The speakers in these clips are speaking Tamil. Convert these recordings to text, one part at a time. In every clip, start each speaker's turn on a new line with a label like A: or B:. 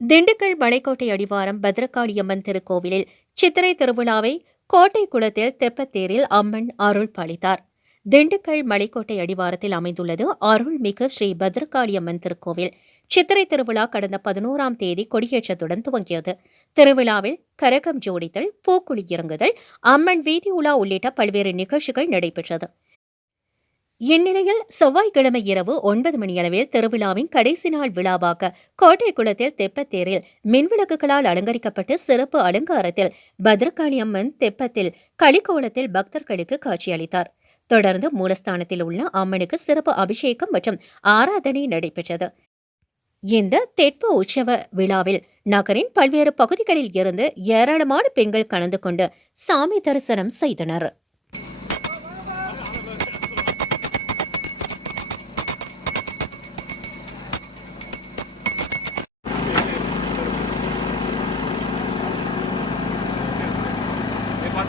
A: திண்டுக்கல் மலைக்கோட்டை அடிவாரம் பத்ரகாளியம்மன் திருக்கோவிலில் சித்திரை திருவிழாவை கோட்டை குளத்தில் தெப்பத்தேரில் அம்மன் அருள் பாலித்தார். திண்டுக்கல் மலைக்கோட்டை அடிவாரத்தில் அமைந்துள்ளது அருள்மிகு ஸ்ரீ பத்ரகாளியம்மன் திருக்கோவில். சித்திரை திருவிழா கடந்த பதினோராம் தேதி கொடியேற்றத்துடன் துவங்கியது. திருவிழாவில் கரகம் ஜோடித்தல் பூக்குழி இறங்குதல் அம்மன் வீதி உலா உள்ளிட்ட பல்வேறு நிகழ்ச்சிகள் நடைபெற்றது. இந்நிலையில் செவ்வாய்க்கிழமை இரவு ஒன்பது மணியளவில் திருவிழாவின் கடைசி நாள் விழாவாக கோட்டை குளத்தில் தெப்பத்தேரில் மின்விளக்குகளால் அலங்கரிக்கப்பட்டு சிறப்பு அலங்காரத்தில் பத்ரகாளி அம்மன் தெப்பத்தில் களிக்கோலத்தில் பக்தர்களுக்கு காட்சியளித்தார். தொடர்ந்து மூலஸ்தானத்தில் உள்ள அம்மனுக்கு சிறப்பு அபிஷேகம் மற்றும் ஆராதனை நடைபெற்றது. இந்த தெப்ப உற்சவ விழாவில் நகரின் பல்வேறு பகுதிகளில் இருந்து ஏராளமான பெண்கள் கலந்து கொண்டு சாமி தரிசனம் செய்தனர்.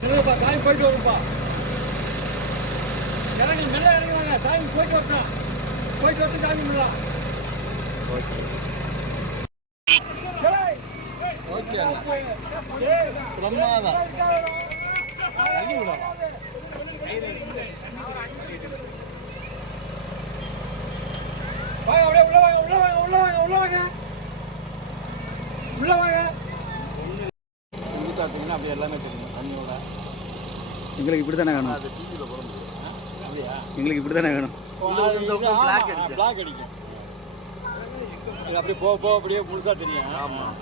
B: இறங்குப்பா சாமி போயிட்டு வரும்ப்பா இறங்கி மெல்ல இறங்குவாங்க சாமி போயிட்டு வரட்டும் போயிட்டு வந்து சாமி பண்ணலாம்
C: ஓகே ஓகே பிரமாதம்
B: வாங்க அப்படியே உள்ள வாங்க உள்ள வாங்க உள்ள வாங்க உள்ள வாங்க உள்ள வாங்க
C: செஞ்சு அப்படியே எல்லாமே தெரியும் தண்ணியோட
D: எங்களுக்கு இப்படி தானே வேணும்
C: அது டிவியில் போட முடியும்
D: எங்களுக்கு இப்படி தானே வேணும்.
C: பிளாக் அடிக்கும்
B: பிளாக் அடிக்கும் இது அப்படியே போக போக அப்படியே முழுசா தெரியும்.
C: ஆமாம்